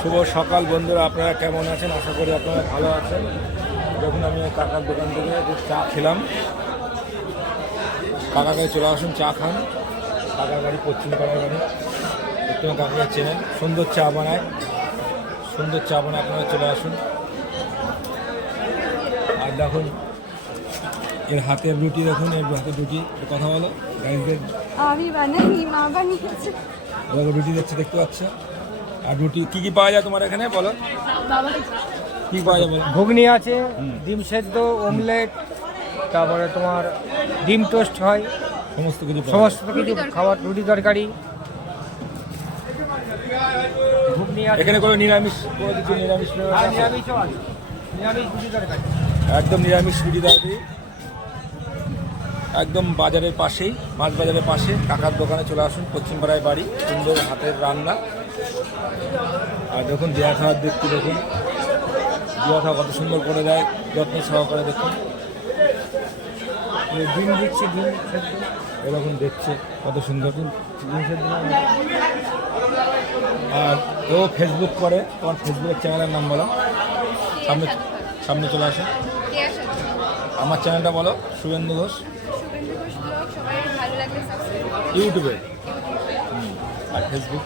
শুভ সকাল বন্ধুরা, আপনারা কেমন আছেন? আশা করি আপনারা ভালো আছেন। দেখুন আমি কাকার দোকান থেকে একটু চা খেলাম। কাকাকে চলে আসুন, চা খান। কাকার বাড়ি পশ্চিম পাড়ার বাড়ি, একটু কাকাকে চেনেন। সুন্দর চা বানায়, সুন্দর চা বানায়, আপনারা চলে আসুন। আর দেখুন এর হাতের রুটি, দেখুন এর হাতের রুটি। কথা বলো গাড়িতে। আমি বানাইনি, মা বানিয়েছে। রুটি দিচ্ছে, দেখতে পাচ্ছ। আর রুটি কি কি পাওয়া যায় তোমার এখানে বলো? কি পাওয়া যায় বলো? ঘুগনি আছে, ডিম সেদ্ধ, অমলেট, তারপরে তোমার ডিম টোস্ট হয়, সমস্ত কিছু পাওয়া যায়। সমস্ত কিছু খাবার, রুটি তরকারি, ঘুগনি আছে। এখানে কোনো নিরামিষ করে দিচ্ছি? নিরামিষ flavor আর আছে? নিরামিষও আছে, নিরামিষ রুটি তরকারি। একদম নিরামিষ রুটি তরকারি। একদম বাজারের পাশেই, মাছ বাজারের পাশে কাকার দোকানে চলে আসুন। পশ্চিমপাড়ায় বাড়ি, সুন্দর হাতের রান্না। আর দেখুন দেয়া খাওয়ার দেখতে, দেখুন দেওয়া খাওয়া কত সুন্দর করে দেয়, যত্ন সহকারে। দেখুন ডিম দিচ্ছে, ডিম সেদ্ধ। এরকম দেখছে কত সুন্দর ডিম সেদ্ধ। আর ও ফেসবুক করে, তোমার ফেসবুকের চ্যানেলের নাম বলো। সামনে সামনে চলে আসে। আমার চ্যানেলটা বলো, শুভেন্দু ঘোষ। শুভেন্দু ঘোষ ব্লগ, সবাই ভালো লাগলে সাবস্ক্রাইব করুন। ইউটিউবে আর ফেসবুক।